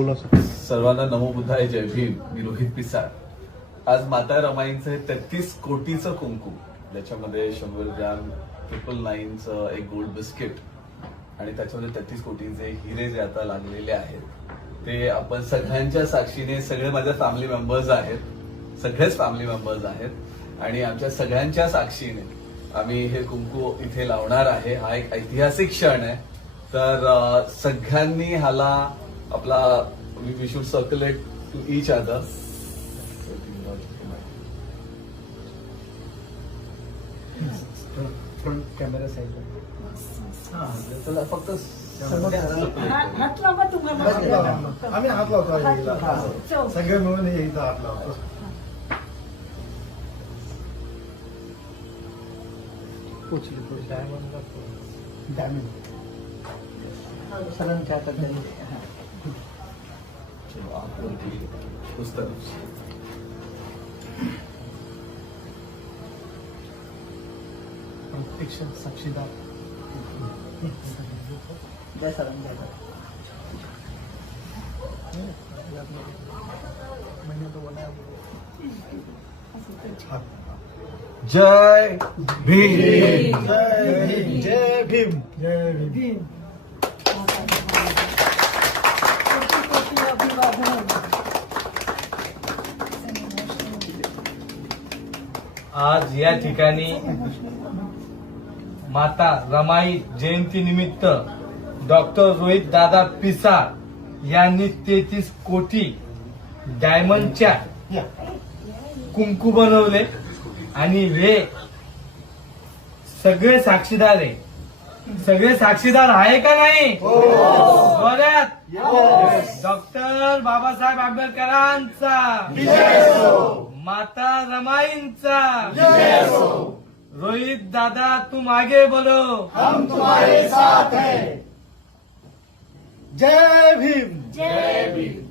सर्वांना नमो बुद्धाय, जय भीम. मी रोहित पिसाळ. आज माता रमाईंचं 33 कोटीचं कुंकू, ज्याच्यामध्ये 100 ग्रॅम 999चं एक गोल्ड बिस्किट आणि त्याच्यामध्ये 33 कोटीचे हिरे जे आता लागलेले आहेत, ते आपण सगळ्यांच्या साक्षीने, सगळे माझ्या फॅमिली मेंबर्स आहेत, सगळेच फॅमिली मेंबर्स आहेत आणि आमच्या सगळ्यांच्या साक्षीने आम्ही हे कुंकू इथे लावणार आहे. हा एक ऐतिहासिक क्षण आहे. तर सगळ्यांनी हाला आपला we should circulate to each other. Front camera side फक्त हात लावा तुम्हाला. आम्ही हात लावतो, सगळे मिळून इथं हात लावतो. सरांच्या हातात पुस्तक प्रत्यक्ष साक्षीदार द्या सरांच्या जय भीम. जय भीम. जय भीम. जय भीम. आज या ठिकाणी माता रमाई जयंती निमित्त डॉक्टर रोहित दादा पिसाळ यांनी 33 कोटी डायमंडच्या कुंकू बनवले आणि हे सगळे साक्षीदार आहे. सगळे साक्षीदार आहे का नाही? जोरात डॉक्टर बाबासाहेब आंबेडकरांचा, माता रमाईंचा, रोहित दादा तुम आगे बढ़ो, हम तुम्हारे साथ हैं. जय भीम. जय भीम.